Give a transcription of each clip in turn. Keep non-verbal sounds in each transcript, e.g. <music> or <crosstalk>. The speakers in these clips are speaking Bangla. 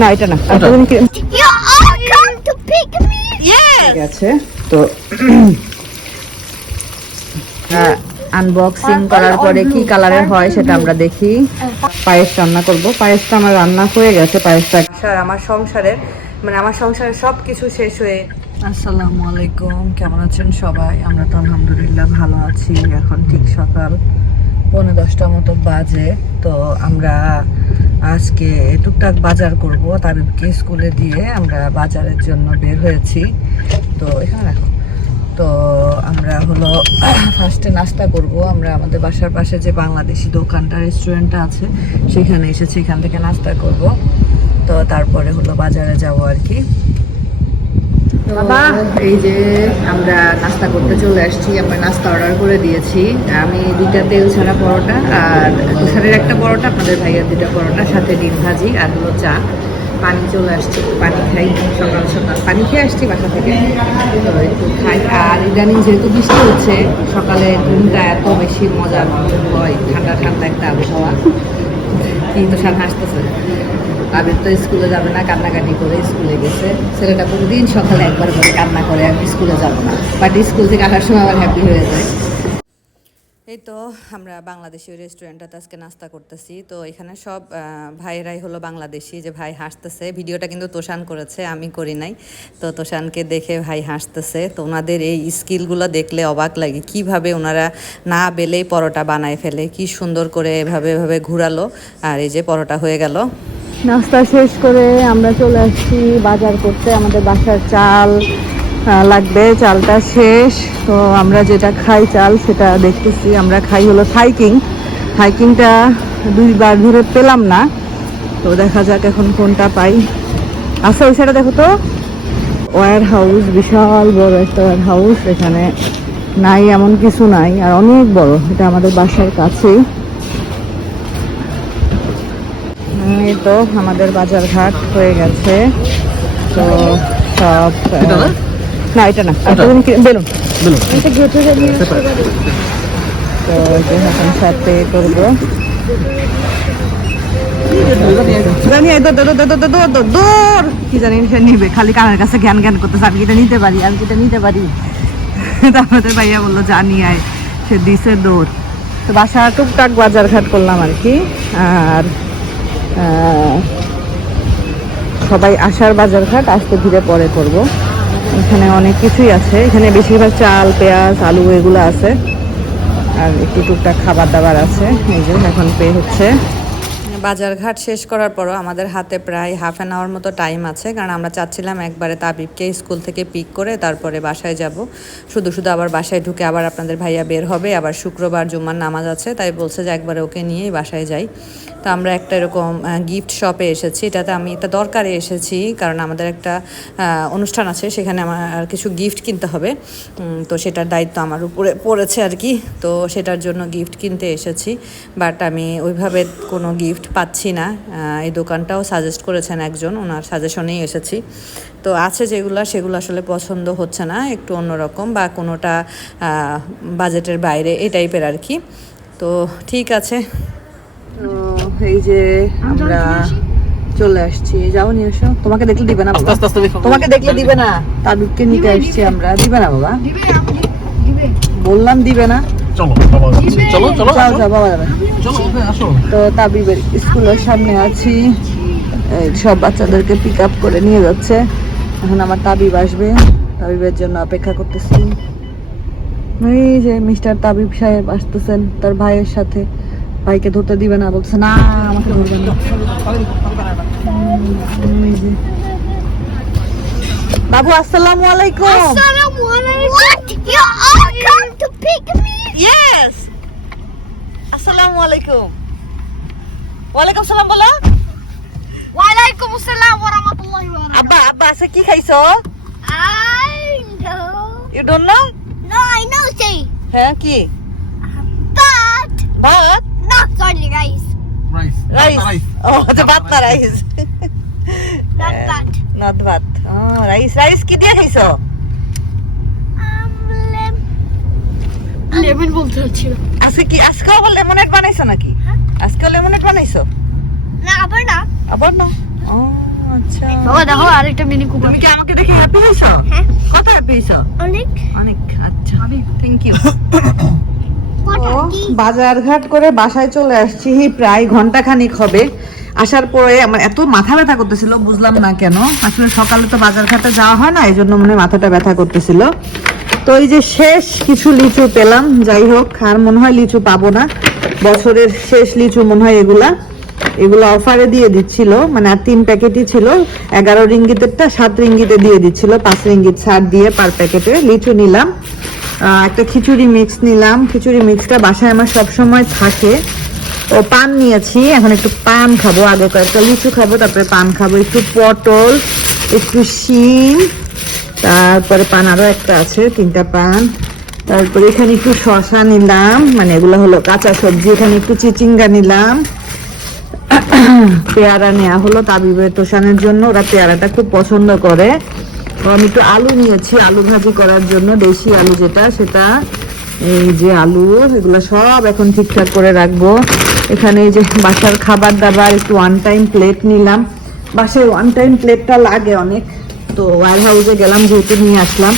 না? এটা না? ঠিক আছে তো আনবক্সিং করার পরে কি কালারের হয় সেটা আমরা দেখি। পায়েস রান্না করব। পায়েসটা আমার রান্না হয়ে গেছে পায়েসটা। আমার সংসারের মানে আমার সংসারের সব কিছু শেষ হয়ে আসসালামু আলাইকুম কেমন আছেন সবাই? আমরা তো আলহামদুলিল্লাহ ভালো আছি এখন ঠিক সকাল। পৌনে দশটা মতো বাজে, তো আমরা আজকে টুকটাক বাজার করব তাদেরকে স্কুলে দিয়ে। আমরা বাজারের জন্য বের হয়েছি। তো এখানে রাখো। তো আমরা হলো <coughs> ফার্স্টে নাস্তা করব। আমরা আমাদের বাসার পাশে যে বাংলাদেশি দোকানটা রেস্টুরেন্টটা আছে, সেখানে এসেছি, এখান থেকে নাস্তা করব। তো তারপরে হলো বাজারে যাব আর কি। বাবা। এই যে আমরা নাস্তা করতে চলে আসছি, আমরা নাস্তা অর্ডার করে দিয়েছি। আমি দুইটা তেল ছাড়া পরোটা আর তুষারের একটা পরোটা, আপনাদের ভাইয়ের দুটা পরোটা, সাথে ডিম ভাজি আর হলো চা। পানি চলে আসছে, পানি খাই, সকাল সকাল পানি খেয়ে আসছি বাসা থেকে। খাই। আর ইদানিং যেহেতু বৃষ্টি হচ্ছে, সকালে ঘুমটা এত বেশি মজার হয়, ঠান্ডা ঠান্ডা একটা আবহাওয়া। কিন্তু সামনে আসতেছে আবির তো স্কুলে যাবে না কান্নাকাটি করে স্কুলে গেছে। ছেলেটা প্রতিদিন সকালে একবার করে কান্না করে আমি স্কুলে যাব না। বাট স্কুল থেকে আসার সময় আবার হ্যাপি হয়ে যায়। এই তো আমরা বাংলাদেশি রেস্টুরেন্টটাতে আজকে নাস্তা করতেছি। তো এখানে সব আহ, ভাইয়েরাই হলো বাংলাদেশি যে ভাই হাসতেছে। ভিডিওটা কিন্তু তোষান করেছে আমি করি নাই। তো তোষানকে দেখে ভাই হাসতেছে। তো ওনাদের এই স্কিলগুলো দেখলে অবাক লাগে কীভাবে ওনারা না বেলেই পরোটা বানায় ফেলে কি সুন্দর করে এভাবে এভাবে ঘুরালো। আর এই যে পরোটা হয়ে গেল। নাস্তা শেষ করে আমরা চলে আসছি বাজার করতে। আমাদের বাসার চাল লাগবে। চালটা শেষ। তো আমরা যেটা খাই চাল, সেটা দেখতেছি। আমরা খাই হলো হাইকিং হাইকিংটা দুইবার ধরে পেলাম না। তো দেখা যাক এখন কোনটা পাই। আচ্ছা ওই সাইডে দেখো তো। ওয়ার হাউস বিশাল বড় একটা ওয়ার হাউস এখানে নাই, এমন কিছু নাই। আর অনেক বড়। এটা আমাদের বাসার কাছেই। এই তো আমাদের বাজার ঘাট হয়ে গেছে। তো সব না? এটা না? বেলুন। তো এখন সাথে করব। জানি দৌড়। কি জানি সে নিবে। খালি কানের কাছে জ্ঞান জ্ঞান করতেছে আমি এটা নিতে পারি? আমি কি এটা নিতে পারি? <laughs> তারপরে ভাইয়া বলল জানি আয়। সে দিছে দৌড়। তো বাসা টুকটাক বাজার ঘাট করলাম আর কি। আর সবাই আসার বাজারঘাট আস্তে ধীরে পরে করব। এখানে অনেক কিছুই আছে। এখানে বেশিরভাগ চাল, পেঁয়াজ, আলু এগুলো আছে। আর একটু টুকটাক খাবার দাবার আছে। এই যে, এখন পে হচ্ছে। বাজার ঘাট শেষ করার পরও আমাদের হাতে প্রায় হাফ অ্যান আওয়ার মতো টাইম আছে, কারণ আমরা চাচ্ছিলাম একবারে তাবিবকে স্কুল থেকে পিক করে তারপরে বাসায় যাব। শুধু শুধু আবার বাসায় ঢুকে আবার আপনাদের ভাইয়া বের হবে, আবার শুক্রবার জুম্মার নামাজ আছে, তাই বলছে যে একবারে ওকে নিয়েই বাসায় যাই। তো আমরা একটা এরকম গিফট শপে এসেছি, এটাতে আমি এটা দরকারে এসেছি, কারণ আমাদের একটা অনুষ্ঠান আছে, সেখানে আমার কিছু গিফট কিনতে হবে। তো সেটার দায়িত্ব আমার উপরে পড়েছে আর কি, তো সেটার জন্য গিফট কিনতে এসেছি। বাট আমি ওইভাবে কোনো গিফট পাচ্ছি না এই দোকানটাও সাজেস্ট করেছেন একজন ওনার সাজেশনেই এসেছি। তো আছে যেগুলো সেগুলো আসলে পছন্দ হচ্ছে না একটু অন্যরকম বা কোনোটা বাজেটের বাইরে এই টাইপের আর কি তো ঠিক আছে। তো এই যে আমরা চলে আসছি যাও নিয়ে এসো। তোমাকে দেখলে দিবে না। তোমাকে দেখলে দিবে না। তাবিবকে নিতে আসছি আমরা। দিবে না বাবা. বললাম দিবে না। চলো চলো চলো। চলো তো তাবিবের স্কুলের সামনে আছি। এই সব বাচ্চাদেরকে পিক আপ করে নিয়ে যাচ্ছে। এখন আমার তাবিব আসবে। তাবিবের জন্য অপেক্ষা করতেছি। এই যে মিস্টার তাবিব সাহেব আসতেছেন তার ভাইয়ের সাথে। ভাইকে ধরতে দিবে না বলছে না আমাকে ধরবে না। বাবু আসসালামু আলাইকুম. What? You all come to pick me? Yes আসসালামু আলাইকুম ওয়ালাইকুম সালাম বলো Waalaikumsalam warahmatullahi wabarakatuh. আব্বা আব্বা আছে কি খাইছো I know. You don't know No, I know, say. হ্যাঁ কি But ভাত not sorry, guys. Rice rice rice ও আচ্ছা ভাত না রাইস Not that. নট ভাত ও রাইস রাইস কি দিয়ে খাইছো Lemon বলতে হচ্ছিল। আজকে কি আজকে লেমনেড বানাইছো নাকি? আজকে লেমনেড বানাইছো? না আবার না। আবার না? ও আচ্ছা। বাবা দেখো আরেকটা মিনি তুমি কি আমাকে দেখে হ্যাপি হয়েছো? হ্যাঁ। কত হ্যাপি হয়েছো? অনেক। অনেক আচ্ছা। থ্যাংক ইউ কটা? কি? বাজার ঘাট করে বাসায় চলে আসছি প্রায় ঘণ্টা খানিক হবে। আসার পরে আমার এত মাথা ব্যথা করতেছিল বুঝলাম না কেন। আসলে সকালে তো বাজার ঘাটে যাওয়া হয় না এই জন্য মনে হয় মাথাটা ব্যথা করতেছিল। তো এই যে শেষ কিছু লিচু পেলাম, যাই হোক, আর মনে হয় লিচু পাবো না। বছরের শেষ লিচু মনে হয় এগুলা। এগুলো অফারে দিয়ে দিচ্ছিল মানে আর তিন প্যাকেটই ছিল। এগারো রিঙ্গিতেরটা সাত রিঙ্গিতে দিয়ে দিচ্ছিল, পাঁচ রিঙ্গিত ছাড় দিয়ে পার প্যাকেটে লিচু নিলাম। একটা খিচুড়ি মিক্স নিলাম। খিচুড়ি মিক্সটা বাসায় আমার সব সময় থাকে। ও পান নিয়েছি, এখন একটু পান খাব, আগে কয়েকটা লিচু খাব, তারপরে পান খাব। একটু পটল, একটু শিম তারপরে পান আরও একটা আছে, তিনটা পান। তারপরে এখানে একটু শশা নিলাম মানে এগুলো হলো কাঁচা সবজি, এখানে একটু চিচিঙ্গা নিলাম। পেয়ারা নেওয়া হলো তাবিবের তোষানের জন্য, ওরা পেয়ারাটা খুব পছন্দ করে। আমি একটু আলু নিয়েছি, আলু ভাজি করার জন্য, দেশি আলু যেটা, সেটা এই যে আলু, এগুলো সব এখন ঠিকঠাক করে রাখব। এখানে যে বাসার খাবার দাবার, একটু ওয়ান টাইম প্লেট নিলাম। বাসায় ওয়ান টাইম প্লেটটা লাগে অনেক। তো ওয়ার হাউসে গেলাম, যেহেতু নিয়ে আসলাম।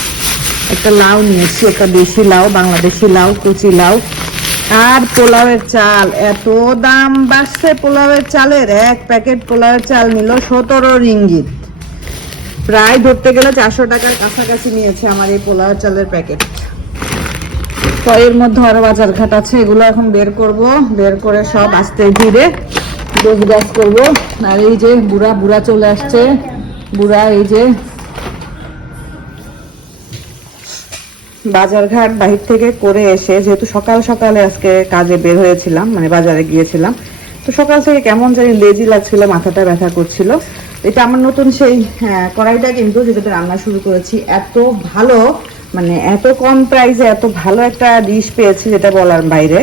একটা লাউ নিয়েছি, একটা দেশি লাউ, বাংলাদেশি লাউ, কুচি লাউ। আর পোলাওয়ের চাল, এত দাম বাড়ছে পোলাওয়ের চালের। এক প্যাকেট পোলাওয়ের চাল নিল সতেরো রিঙ্গিত। প্রায় ধরতে গেলে চারশো টাকার কাছাকাছি নিয়েছে আমার এই পোলাওয়ের চালের প্যাকেট। তো এর মধ্যে আরও বাজার ঘাট আছে, এগুলো এখন বের করব। বের করে সব আস্তে ধীরে গাছ করব। আর এই যে বুড়া বুড়া চলে আসছে। বুড়া এই যে বাজারঘাট বাহির থেকে করে এসে যেহেতু সকাল সকালে আজকে কাজে বের হয়েছিলাম মানে বাজারে গিয়েছিলাম তো সকাল থেকে কেমন জানি লেজি লাগছিল মাথাটা ব্যথা করছিল। এটা আমার নতুন সেই হ্যাঁ, কড়াইটা কিন্তু যেটাতে রান্না শুরু করেছি এত ভালো মানে এত কম প্রাইসে এত ভালো একটা ডিশ পেয়েছি যেটা বলার বাইরে।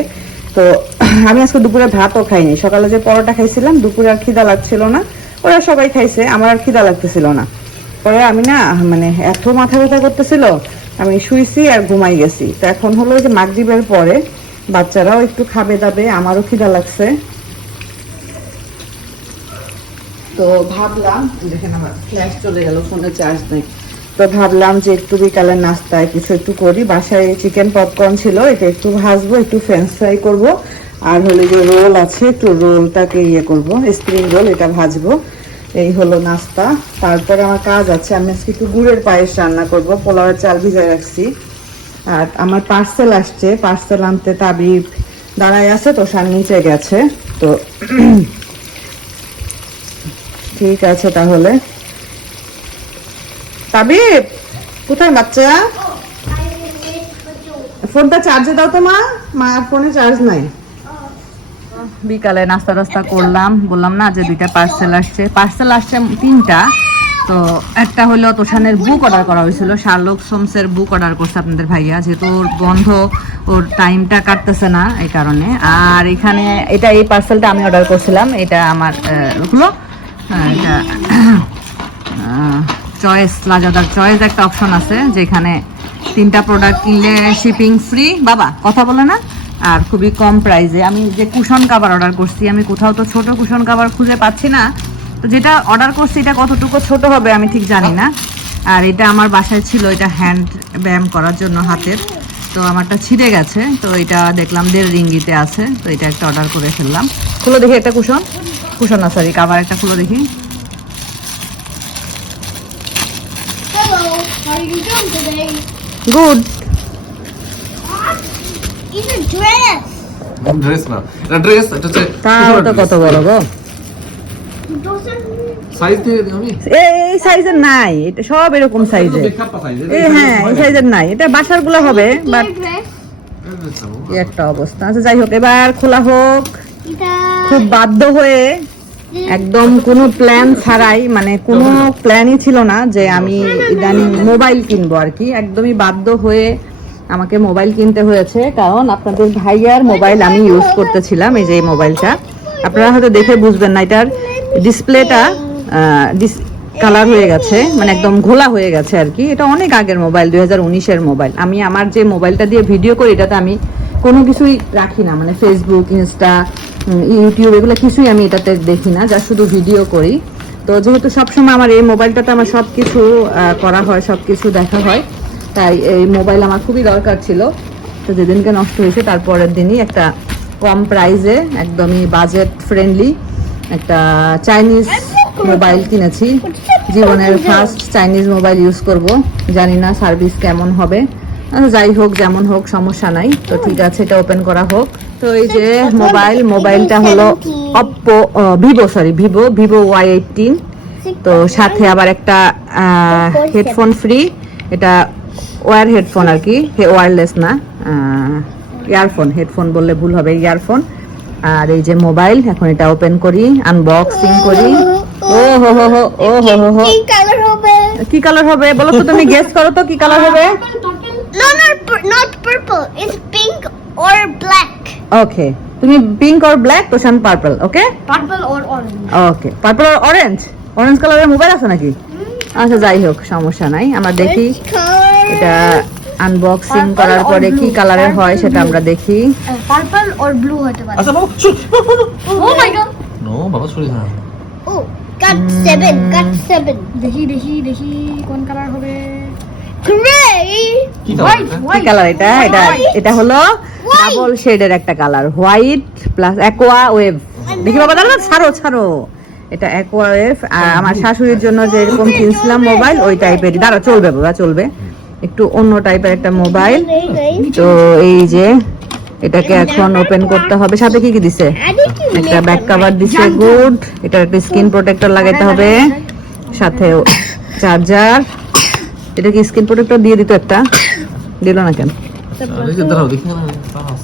তো <clears throat> আমি আজকে দুপুরে ভাতও খাইনি। সকালে যে পরোটা খাইছিলাম দুপুরে আর খিদা লাগছিল না। ওরা সবাই খাইছে আমার আর খিদা লাগতেছিল না। পরে আমি না মানে এত মাথা ব্যথা করতেছিল আমি শুয়েছি আর ঘুমাই গেছি। তো এখন হলো যে মাগরিবের পরে বাচ্চারাও একটু খাবে দাবে, আমারও খিদা লাগছে। তো ভাবলাম, দেখেন আমার ফ্ল্যাশ চলে গেল, ফোনে চার্জ নেই। তো ভাবলাম যে একটু বিকালের নাস্তায় কিছু একটু করি। বাসায় চিকেন পপকর্ন ছিল, এটা একটু ভাজবো, একটু ফ্রেঞ্চ ফ্রাই করব। আর হলো যে রোল আছে, একটু রোলটাকে ইয়ে করব স্প্রিং রোল এটা ভাজবো। এই হলো নাস্তা। তারপরে আমার কাজ আছে আমি আজকে একটু গুড়ের পায়েস রান্না করব পোলাওয়ের চাল ভিজায় রাখছি। আর আমার পার্সেল আসছে পার্সেল আনতে তাবিব দাঁড়ায় আছে তো সার নিচে গেছে। তো ঠিক আছে তাহলে। তাবিব কোথায় বাচ্চা? ফোনটা চার্জে দাও তো মা। মার ফোনে চার্জ নাই। বিকালে নাস্তা টাস্তা করলাম। বললাম না যে দুইটা পার্সেল আসছে। পার্সেল আসছে তিনটা। তো একটা হলো তোষানের বুক অর্ডার করা হয়েছিল। শার্লক সোমসের বুক অর্ডার করছে আপনাদের ভাইয়া। যেহেতু ওর বন্ধ ওর টাইমটা কাটতেছে না এই কারণে। আর এখানে এটা এই পার্সেলটা আমি অর্ডার করছিলাম। এটা আমার হলো এটা চয়েস লাজাদার চয়েস একটা অপশন আছে। যেখানে তিনটা প্রোডাক্ট কিনলে শিপিং ফ্রি বাবা, কথা বলে না? আর খুবই কম প্রাইসে আমি যে কুশন কাভার অর্ডার করছি আমি কোথাও তো ছোট কুশন কাভার খুঁজে পাচ্ছি না। তো যেটা অর্ডার করছি এটা কতটুকু ছোট হবে আমি ঠিক জানি না। আর এটা আমার বাসায় ছিল এটা হ্যান্ড ব্যায়াম করার জন্য হাতের। তো আমারটা ছিঁড়ে গেছে তো এটা দেখলাম দেড় রিঙ্গিতে আছে তো এটা একটা অর্ডার করে ফেললাম। খুলে দেখি একটা কুশন। কুশন না সরি কাভার একটা খুলে দেখি? গুড. ড্রেস না। এটা ড্রেস এটা হচ্ছে তাও তো কত বড় গো? সাইজ দিয়ে আমি। এই সাইজের নাই। এটা সব এরকম সাইজের হ্যাঁ এই সাইজের নাই। এটা বাসারগুলো হবে বাট কি একটা অবস্থা। আচ্ছা যাই হোক এবার খোলা হোক। খুব বাধ্য হয়ে একদম কোনো প্ল্যান ছাড়াই মানে কোনো প্ল্যানই ছিল না যে আমি ইদানিং মোবাইল কিনবো আর কি। একদমই বাধ্য হয়ে আমাকে মোবাইল কিনতে হয়েছে, কারণ আপনাদের ভাইয়ার মোবাইল আমি ইউজ করতেছিলাম, এই যে এই মোবাইলটা। আপনারা হয়তো দেখে বুঝবেন না, এটার ডিসপ্লেটা কালার হয়ে গেছে মানে একদম ঘোলা হয়ে গেছে আর কি। এটা অনেক আগের মোবাইল, দুই হাজার উনিশের মোবাইল। আমি আমার যে মোবাইলটা দিয়ে ভিডিও করি, এটাতে আমি কোনো কিছুই রাখি না মানে ফেসবুক ইনস্টা ইউটিউব এগুলো কিছুই আমি এটাতে দেখি না যা শুধু ভিডিও করি। তো যেহেতু সবসময় আমার এই মোবাইলটাতে আমার সব কিছু করা হয় সব কিছু দেখা হয় তাই এই মোবাইল আমার খুবই দরকার ছিল। তো যেদিনকে নষ্ট হয়েছে, তারপরের দিনই একটা কম প্রাইসে একদমই বাজেট ফ্রেন্ডলি একটা চাইনিজ মোবাইল কিনেছি। জীবনের ফার্স্ট চাইনিজ মোবাইল ইউজ করব। জানি না সার্ভিস কেমন হবে। যাই হোক, যেমন হোক, সমস্যা নাই। তো ঠিক আছে, এটা ওপেন করা হোক। তো এই যে মোবাইল মোবাইলটা হলো Oppo Vivo sorry Vivo Vivo Y eighteen তো সাথে আবার একটা হেডফোন ফ্রি এটা ওয়ার হেডফোন আর কি ওয়্যারলেস না ইয়ারফোন হেডফোন বললে ভুল হবে ইয়ারফোন আর এই যে মোবাইল এখন এটা ওপেন করি আনবক্সিং করি ও হো হো হো ও হো হো হো। কি কালার হবে বলো তো তুমি গেস করো তো কি কালার হবে No, not pur- not purple. It's pink or black. Okay তুমি pink or black তোষান purple okay Purple or orange. Okay purple R orange orange কালারের মোবাইল আছে নাকি আচ্ছা যাই হোক সমস্যা নাই আমরা দেখি? এটা আনবক্সিং করার পরে কি কালারের হয় সেটা আমরা দেখি। Purple or blue হতে পারে। আচ্ছা বাবা Oh my god. নো বাবা সরি হ্যাঁ Oh, got seven. Got seven. দেখি দেখি দেখি কোন কালার হবে. কি কালার এটা? এটা এটা হলো ডাবল শেডের একটা colour white plus aqua wave দেখি বাবা দাদা ছাড়ো ছাড়ো। এটা অ্যাকোয়া ওয়েভ আমার শাশুড়ির জন্য যে এরকম কিনছিলাম মোবাইল ওই টাইপের দাঁড়া চলবে বাবা চলবে। একটু অন্য টাইপের একটা মোবাইল. তো এই যে এটাকে এখন ওপেন করতে হবে। সাথে কি কি দিছে? একটা ব্যাক কাভার দিছে গুড এটা একটা স্ক্রিন প্রোটেক্টর লাগাইতে হবে। সাথে চার্জার এটা কি স্ক্রিন প্রোটেক্টর দিয়ে দিত একটা? দিল না কেন? এই যে দাঁড়াও দেখি না দাঁড়াও।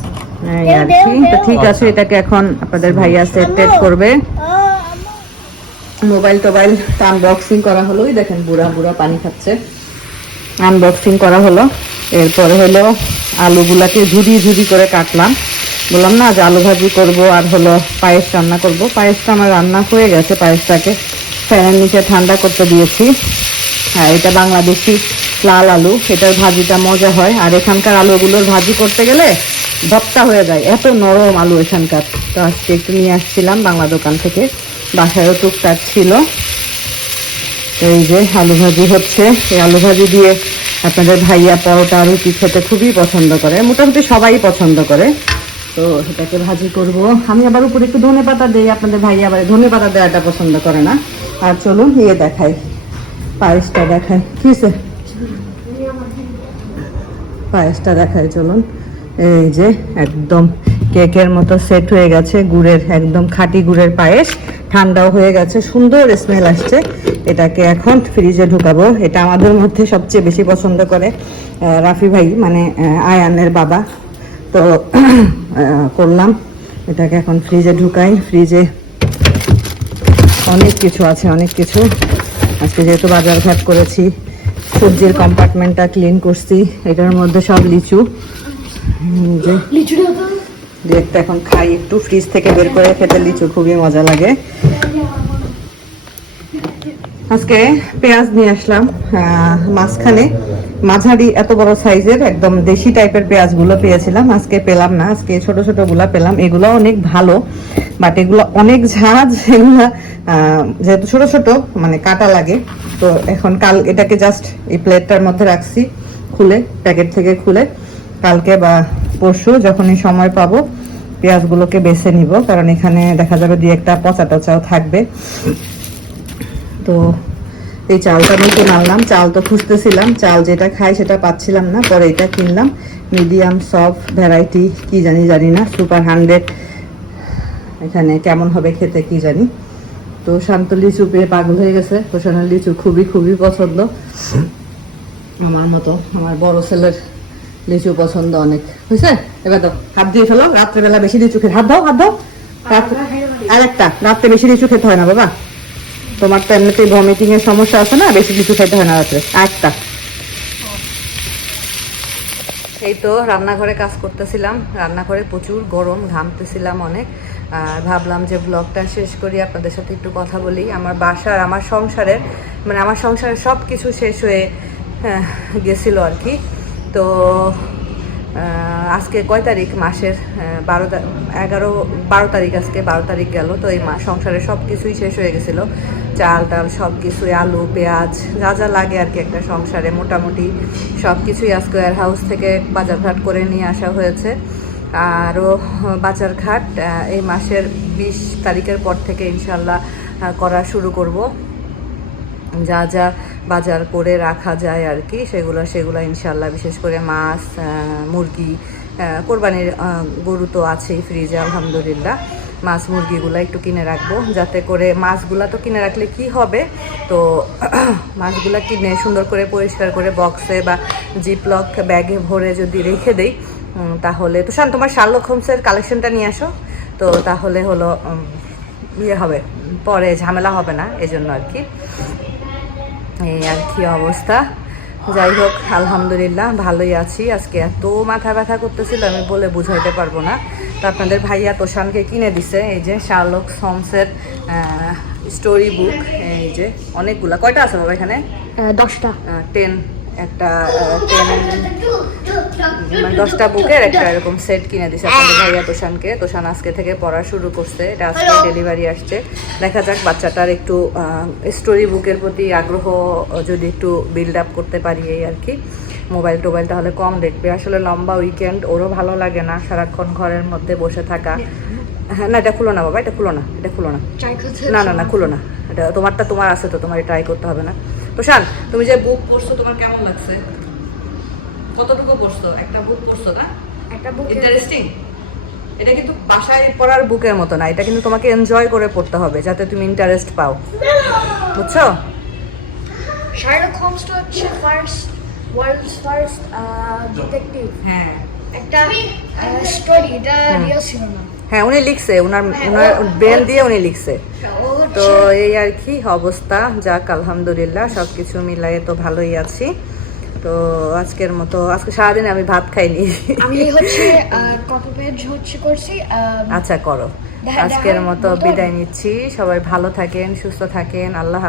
এই আর কি তো ঠিক আছে এটাকে এখন আপনাদের ভাইয়া সেট করবে। মোবাইল টোবাইল আনবক্সিং করা হলোই। দেখেন বুড়া বুড়া পানি খাচ্ছে। আনবক্সিং করা হলো। এরপরে হলো আলুগুলাকে ঝুড়ি ঝুড়ি করে কাটলাম। বললাম, না যে আলু ভাজি করব আর হলো পায়েস রান্না করব। পায়েসটা আমার রান্না হয়ে গেছে পায়েসটাকে। ফ্যানের নিচে ঠান্ডা করতে দিয়েছি। হ্যাঁ এটা বাংলাদেশি লাল আলু। এটার ভাজিটা মজা হয়। আর এখানকার আলুগুলোর ভাজি করতে গেলে ভপ্তা হয়ে যায়। এত নরম আলু এখানকার। তো আজকে একটু নিয়ে আসছিলাম বাংলা দোকান থেকে। বাসায়ও টুকটাক ছিল। এই যে আলু ভাজি হচ্ছে। এই আলু ভাজি দিয়ে আপনাদের ভাইয়া পরোটা, রুটি খেতে খুবই পছন্দ করে। মোটামুটি সবাই পছন্দ করে। তো সেটাকে ভাজি করব। আমি আবার উপরে একটু ধনে পাতা দিই, আপনাদের ভাইয়া আবার ধনে পাতা দেওয়াটা পছন্দ করে না। আর চলুন ইয়ে দেখাই। পায়েসটা দেখাই। কি হয়েছে? পায়েসটা দেখাই, চলুন। এই যে একদম কেকের মতো সেট হয়ে গেছে, গুড়ের একদম খাঁটি গুড়ের পায়েস। ঠান্ডাও হয়ে গেছে, সুন্দর স্মেল আসছে। এটাকে এখন ফ্রিজে ঢুকাবো। এটা আমাদের মধ্যে সবচেয়ে বেশি পছন্দ করে রাফি ভাই মানে আয়ানের বাবা। তো <clears throat> করলাম। এটাকে এখন ফ্রিজে ঢুকাই। ফ্রিজে অনেক কিছু আছে, অনেক কিছু। আজকে যেহেতু বাজার ঘাট করেছি, সবজির কম্পার্টমেন্টটা ক্লিন করছি, এটার মধ্যে সব লিচু। একটা এখন খাই একটু ফ্রিজ থেকে বের করে খেতে লিচু খুবই মজা লাগে। আজকে পেঁয়াজ নিয়ে আসলাম মাঝখানে। মাঝারি এত বড় সাইজের একদম দেশি টাইপের পেঁয়াজগুলো পেয়েছিলাম। আজকে পেলাম না আজকে ছোট ছোটগুলা পেলাম। এগুলো অনেক ভালো বাট এগুলো অনেক ঝাঁজ এগুলা আহ, যেহেতু ছোট ছোট মানে কাটা লাগে। তো এখন কাল এটাকে জাস্ট এই প্লেটটার মধ্যে রাখছি খুলে প্যাকেট থেকে খুলে। কালকে বা পরশু যখনই সময় পাবো, পেঁয়াজগুলোকে বেছে নিব, কারণ এখানে দেখা যাবে দুই একটা পচা টচাও থাকবে। তো এই চালটা নতুন আনলাম চাল তো খুঁজতেছিলাম, চাল যেটা খাই সেটা পাচ্ছিলাম না, পরে এটা কিনলাম। মিডিয়াম, সফট, ভ্যারাইটি, কি জানি জানি না, সুপার হান্ড্রেড, এখানে কেমন হবে খেতে কি জানি। তো শান্ত লিচু পেয়ে পাগল হয়ে গেছে। প্রশানের লিচু খুবই খুবই পছন্দ। আমার মতো, আমার বড় ছেলের লিচু পছন্দ অনেক। বুঝছে এবার তো হাত দিয়ে ফেলো রাত্রেবেলা বেশি লিচু খেতে হাত দাও হাত দাও। রাত্রে আরেকটা রাত্রে বেশি লিচু খেতে হয় না বাবা। তোমার তো এমনিতেই ভমিটিং এর সমস্যা আছে না বেশি কিছু খেতে হয় না রাত্রে। একটা। এই তো রান্নাঘরে কাজ করতেছিলাম। রান্নাঘরে প্রচুর গরম ঘামতেছিলাম অনেক। আর ভাবলাম যে ব্লগটা শেষ করি আপনাদের সাথে একটু কথা বলি। আমার বাসার আমার সংসারের মানে আমার সংসারের সব কিছু শেষ হয়ে আহ, গেছিল আর কি। তো আজকে কয় তারিখ মাসের? বারো এগারো, বারো তারিখ আজকে, বারো তারিখ গেল। তো এই মা সংসারের সব কিছুই শেষ হয়ে গেছিল। চাল টাল সব কিছুই আলু, পেঁয়াজ, যা যা লাগে আর কি একটা সংসারে মোটামুটি সব কিছুই আজকে ওয়ার হাউস থেকে বাজারঘাট করে নিয়ে আসা হয়েছে। আরও বাজারঘাট এই মাসের বিশ তারিখের পর থেকে ইনশাল্লাহ করা শুরু করব। যা যা বাজার করে রাখা যায় আর কি। সেগুলো সেগুলো ইনশাল্লাহ বিশেষ করে মাছ মুরগি কোরবানির গরু তো আছেই ফ্রিজে আলহামদুলিল্লাহ। মাছ, মুরগিগুলো একটু কিনে রাখব। যাতে করে মাছগুলা তো কিনে রাখলে কি হবে? তো <clears throat> মাছগুলা কিনে সুন্দর করে পরিষ্কার করে বক্সে বা জিপলক ব্যাগে ভরে যদি রেখে দেই তাহলে তো শান তোমার শার্লক হোমসের কালেকশনটা নিয়ে আসো। তো তাহলে হলো ইয়ে হবে, পরে ঝামেলা হবে না, এজন্য আর কি। এই আর কি অবস্থা? যাই হোক আলহামদুলিল্লাহ ভালোই আছি। আজকে এত মাথা ব্যথা করতেছিল আমি বলে বুঝাইতে পারব না। তো আপনাদের ভাইয়া তোষানকে কিনে দিছে এই যে শার্লক হোমসের স্টোরি বুক এই যে অনেকগুলা। কয়টা আছে বাবা এখানে? দশটা। টেন একটা মানে দশটা বুকের একটা এরকম সেট কিনে দিছে আপনাদের ভাইয়া তোষানকে। তোষান আজকে থেকে পড়া শুরু করছে। এটা আজকে ডেলিভারি আসছে। দেখা যাক বাচ্চাটার একটু স্টোরি বুকের প্রতি আগ্রহ যদি একটু বিল্ড আপ করতে পারি এই আর কি। মোবাইল টোবাইল তাহলে কম দেখবে। আসলে লম্বা উইকেন্ড ওরও ভালো লাগে না সারাক্ষণ ঘরের মধ্যে বসে থাকা। হ্যাঁ না এটা খুলো না বাবা এটা খুলো না এটা খুলো না। না না না খুলো না। এটা তোমারটা তোমার আছে তো তোমার ট্রাই করতে হবে না। তো শান তুমি যে বুক পড়ছো তোমার কেমন লাগছে? কতটুকু পড়ছো? একটা বুক পড়ছো না? একটা বুক ইন্টারেস্টিং এটা কিন্তু বাসায় পড়ার বুকের মতো না এটা কিন্তু তোমাকে এনজয় করে পড়তে হবে যাতে তুমি ইন্টারেস্ট পাও। বুঝছ? শার্লক হোমস হচ্ছে ফার্স্ট ওয়ার্ল্ডস ফার্স্ট ডিটেকটিভ হ্যাঁ। একটা স্টোরি এটা রিয়েল ছিল না হ্যাঁ উনি লিখছে ওনার ওনার ব্রেন দিয়ে উনি লিখছে। তো এই আর কি অবস্থা যাক আলহামদুলিল্লাহ সব কিছু মিলাই তো ভালোই আছি। তো আজকের মতো আজকে সারাদিন আমি ভাত খাইনি। আমি হচ্ছে কপি পেজ হচ্ছে করছি আচ্ছা করো। আজকের মতো বিদায় নিচ্ছি। সবাই ভালো থাকেন সুস্থ থাকেন আল্লাহ।